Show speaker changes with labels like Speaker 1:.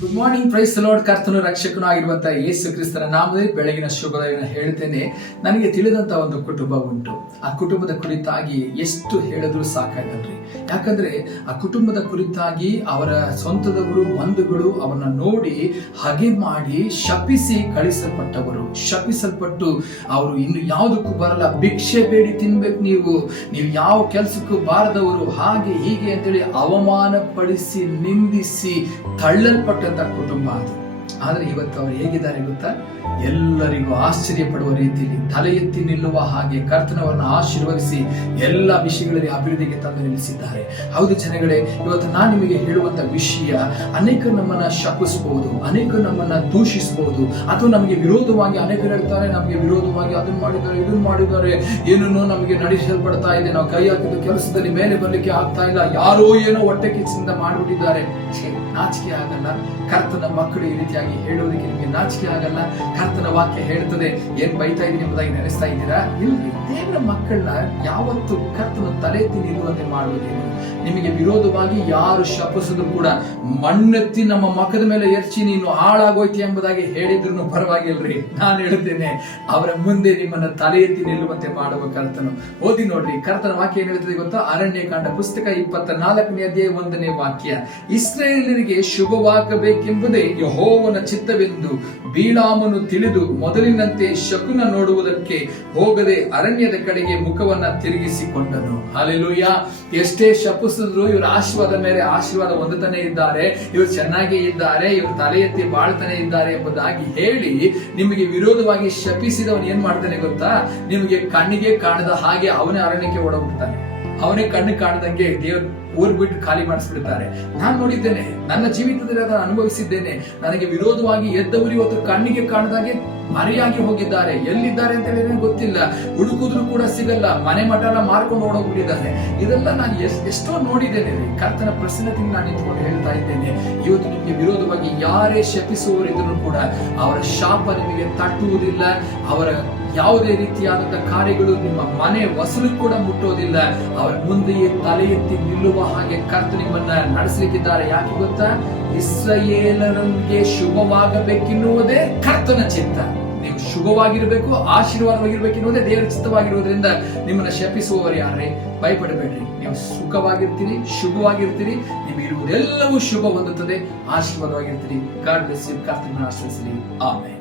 Speaker 1: Good morning price lord ಕರ್ತನು ರಕ್ಷಕನು ಆಗಿರುವಂತಹ ಯೇಸು ಕ್ರಿಸ್ತನ ನಾಮದಲ್ಲಿ ಬೆಳಗಿನ ಶುಭೋದಯವನ್ನು ಹೇಳ್ತೇನೆ ನನಗೆ ತಿಳಿದಂತ ಒಂದು ಕುಟುಂಬ ಉಂಟು. ಆ ಕುಟುಂಬದ ಕುರಿತಾಗಿ ಎಷ್ಟು ಹೇಳಿದ್ರು ಸಾಕಾಗಲ್ರಿ. ಯಾಕಂದ್ರೆ ಆ ಕುಟುಂಬದ ಕುರಿತಾಗಿ ಅವರ ಸ್ವಂತದವರು ಬಂಧುಗಳು ಅವನ ನೋಡಿ ಹಗೆ ಮಾಡಿ ಶಪಿಸಿ ಕಳಿಸಲ್ಪಟ್ಟವರು. ಶಪಿಸಲ್ಪಟ್ಟು ಅವರು ಇನ್ನು ಯಾವುದಕ್ಕೂ ಬರಲ್ಲ. ಭಿಕ್ಷೆ ಬೇಡಿ ತಿನ್ಬೇಕು ನೀವು. ನೀವು ಯಾವ ಕೆಲಸಕ್ಕೂ ಬಾರದವರು ಹಾಗೆ ಹೀಗೆ ಅಂತೇಳಿ ಅವಮಾನ ಪಡಿಸಿ ನಿಂದಿಸಿ ತಳ್ಳಲ್ಪಟ್ಟಂತ ಕುಟುಂಬ ಅದು ಆದ್ರೆ ಇವತ್ತು ಅವರು ಹೇಗಿದ್ದಾರೆ ಗೊತ್ತಾ? ಎಲ್ಲರಿಗೂ ಆಶ್ಚರ್ಯ ಪಡುವ ರೀತಿಯಲ್ಲಿ ತಲೆ ಎತ್ತಿ ನಿಲ್ಲುವ ಹಾಗೆ ಕರ್ತನವನ್ನು ಆಶೀರ್ವದಿಸಿ ಎಲ್ಲ ವಿಷಯಗಳಲ್ಲಿ ಅಭಿವೃದ್ಧಿಗೆ ತಂದು ನಿಲ್ಲಿಸಿದ್ದಾರೆ. ಹೌದು ಜನಗಳೇ, ಇವತ್ತು ನಾನು ನಿಮಗೆ ಹೇಳುವಂತ ವಿಷಯ ಅನೇಕರು ನಮ್ಮನ್ನ ಶಪಿಸಬಹುದು ಅನೇಕರು ನಮ್ಮನ್ನ ದೂಷಿಸಬಹುದು ಅಥವಾ ನಮಗೆ ವಿರೋಧವಾಗಿ ಅನೇಕರು ಹೇಳ್ತಾರೆ, ನಮಗೆ ವಿರೋಧವಾಗಿ ಅದನ್ನ ಮಾಡಿದ್ದಾರೆ ಇದನ್ನು ಮಾಡಿದ್ದಾರೆ, ಏನನ್ನೋ ನಮಗೆ ನಡೆಸಲ್ಪಡ್ತಾ ಇದೆ, ನಾವು ಕೈ ಹಾಕಿದ ಕೆಲಸದಲ್ಲಿ ಮೇಲೆ ಬರಲಿಕ್ಕೆ ಆಗ್ತಾ ಇಲ್ಲ, ಯಾರೋ ಏನೋ ಹೊಟ್ಟೆ ಕಿಚ್ಚಿಂದ ಮಾಡಿಬಿಟ್ಟಿದ್ದಾರೆ. ನಾಚಿಕೆ ಆಗಲ್ಲ. ಕರ್ತನ ಮಕ್ಕಳು ಈ ರೀತಿಯಾಗಿ ಹೇಳುವುದಕ್ಕೆ ನಿಮಗೆ ನಾಚಿಕೆ ಆಗಲ್ಲ. ಕರ್ತನ ವಾಕ್ಯ ಹೇಳ್ತದೆ ಏನ್ ಬೈತಾ ಇದೀನಿ ಎಂಬುದಾಗಿ ನೆನೆಸ್ತಾ ಇದ್ದೀರಾ? ಇಲ್ರಿ ದೇವರ ಮಕ್ಕಳನ್ನ. ಯಾವತ್ತು ಕರ್ತನ ತಲೆ ನಿಲ್ಲುವಂತೆ ಮಾಡುವುದೇನು ನಿಮಗೆ ವಿರೋಧವಾಗಿ ಯಾರು ಶಪಿಸಿದ್ರು ಕೂಡ ಮಣ್ಣೆತ್ತಿ ನಮ್ಮ ಮಖದ ಮೇಲೆ ಎರ್ಚಿ, ನೀನು ಹಾಳಾಗೋಯ್ತಿ ಎಂಬುದಾಗಿ ಹೇಳಿದ್ರು ಪರವಾಗಿಲ್ರಿ. ನಾನು ಹೇಳ್ತೇನೆ, ಅವರ ಮುಂದೆ ನಿಮ್ಮನ್ನ ತಲೆ ಎತ್ತಿ ನಿಲ್ಲುವಂತೆ ಮಾಡುವ ಕರ್ತನು. ಓದಿ ನೋಡ್ರಿ, ಕರ್ತನ ವಾಕ್ಯ ಏನ್ ಹೇಳ್ತದೆ ಗೊತ್ತಾ? ಅರಣ್ಯಕಾಂಡ ಪುಸ್ತಕ ಇಪ್ಪತ್ತ ನಾಲ್ಕನೇ ಅಧ್ಯಾಯ ಒಂದನೇ ವಾಕ್ಯ. ಇಸ್ರೇಲರಿಗೆ ಶುಭವಾಗಬೇಕೆಂಬುದೇ ಯಹೋವನ ಚಿತ್ತವೆಂದು ಬೀಳಾಮನು ತಿಳಿದು ಮೊದಲಿನಂತೆ ಶಕುನ ನೋಡುವುದಕ್ಕೆ ಹೋಗದೆ ಅರಣ್ಯದ ಕಡೆಗೆ ಮುಖವನ್ನ ತಿರುಗಿಸಿಕೊಂಡನು. ಹಾಲೆಲೂಯ! ಎಷ್ಟೇ ಶಪಿಸಿದ್ರು ಇವ್ರ ಆಶೀರ್ವಾದ ಮೇಲೆ ಆಶೀರ್ವಾದ ಹೊಂದುತ್ತಾನೆ ಇದ್ದಾರೆ, ಇವರು ಚೆನ್ನಾಗಿ ಇದ್ದಾರೆ, ಇವರು ತಲೆ ಎತ್ತಿ ಬಾಳ್ತಾನೆ ಇದ್ದಾರೆ ಎಂಬುದಾಗಿ ಹೇಳಿ ನಿಮಗೆ ವಿರೋಧವಾಗಿ ಶಪಿಸಿದವನು ಏನ್ ಮಾಡ್ತಾನೆ ಗೊತ್ತಾ? ನಿಮಗೆ ಕಣ್ಣಿಗೆ ಕಾಣದ ಹಾಗೆ ಅವನೇ ಅರಣ್ಯಕ್ಕೆ ಓಡೋಗ್ಬಿಡ್ತಾನೆ ಅವನೇ ಕಣ್ಣು ಕಾಣದಂಗೆ ದೇವ್ರ ಊರ್ ಬಿಟ್ಟು ಖಾಲಿ ಮಾಡಿಸ್ಬಿಡ್ತಾರೆ. ನಾನು ನೋಡಿದ್ದೇನೆ, ನನ್ನ ಜೀವಿತದಲ್ಲಿ ಅದನ್ನು ಅನುಭವಿಸಿದ್ದೇನೆ. ನನಗೆ ವಿರೋಧವಾಗಿ ಎದ್ದವರು ಇವತ್ತು ಕಣ್ಣಿಗೆ ಕಾಣದಾಗೆ ಮರೆಯಾಗಿ ಹೋಗಿದ್ದಾರೆ. ಎಲ್ಲಿದ್ದಾರೆ ಅಂತ ಹೇಳಿ ಗೊತ್ತಿಲ್ಲ. ಹುಡುಕಿದ್ರು ಕೂಡ ಸಿಗಲ್ಲ. ಮನೆ ಮಠ ಎಲ್ಲ ಮಾರ್ಕೊಂಡು ಓಡೋಗ್ಬಿಟ್ಟಿದ್ದಾರೆ. ಇದೆಲ್ಲ ನಾನು ಎಷ್ಟ್ ನೋಡಿದ್ದೇನೆ. ಕರ್ತನ ಪ್ರಸನ್ನತೆ ನಾನು ನಿಂತ್ಕೊಂಡು ಹೇಳ್ತಾ ಇದ್ದೇನೆ. ಇವತ್ತು ನಿಮಗೆ ವಿರೋಧವಾಗಿ ಯಾರೇ ಶಪಿಸುವವರಿದ್ರು ಕೂಡ ಅವರ ಶಾಪ ನಿಮಗೆ ತಟ್ಟುವುದಿಲ್ಲ. ಅವರ ಯಾವುದೇ ರೀತಿಯಾದಂತಹ ಕಾರ್ಯಗಳು ನಿಮ್ಮ ಮನೆ ವಸಲು ಕೂಡ ಮುಟ್ಟೋದಿಲ್ಲ. ಅವರ ಮುಂದೆಯೇ ತಲೆ ಎತ್ತಿ ನಿಲ್ಲುವ ಹಾಗೆ ಕರ್ತ ನಿಮ್ಮನ್ನ ನಡೆಸಲಿಕ್ಕಿದ್ದಾರೆ. ಯಾಕೆ ಗೊತ್ತಾ? ಇಸ್ರಾಯೇಲರಿಗೆ ಶುಭವಾಗಬೇಕೆನ್ನುವುದೇ ಕರ್ತನ ಚಿತ್ತ. ನೀವು ಶುಭವಾಗಿರ್ಬೇಕು, ಆಶೀರ್ವಾದವಾಗಿರ್ಬೇಕೆನ್ನುವುದೇ ದೇವರ ಚಿತ್ತವಾಗಿರುವುದರಿಂದ ನಿಮ್ಮನ್ನ ಶಪಿಸುವವರು ಯಾರೇ, ಭಯಪಡಬೇಡ್ರಿ. ನೀವು ಸುಖವಾಗಿರ್ತೀರಿ, ಶುಭವಾಗಿರ್ತೀರಿ. ನಿಮಗೆ ಇರುವುದೆಲ್ಲವೂ ಶುಭ ಹೊಂದುತ್ತದೆ. ಆಶೀರ್ವಾದವಾಗಿರ್ತೀರಿ. ಗಾಡ್ ಬ್ಲೆಸ್ ಕರ್ತನ ಆಶ್ರಯಿಸಲಿ ಆಮೇಲೆ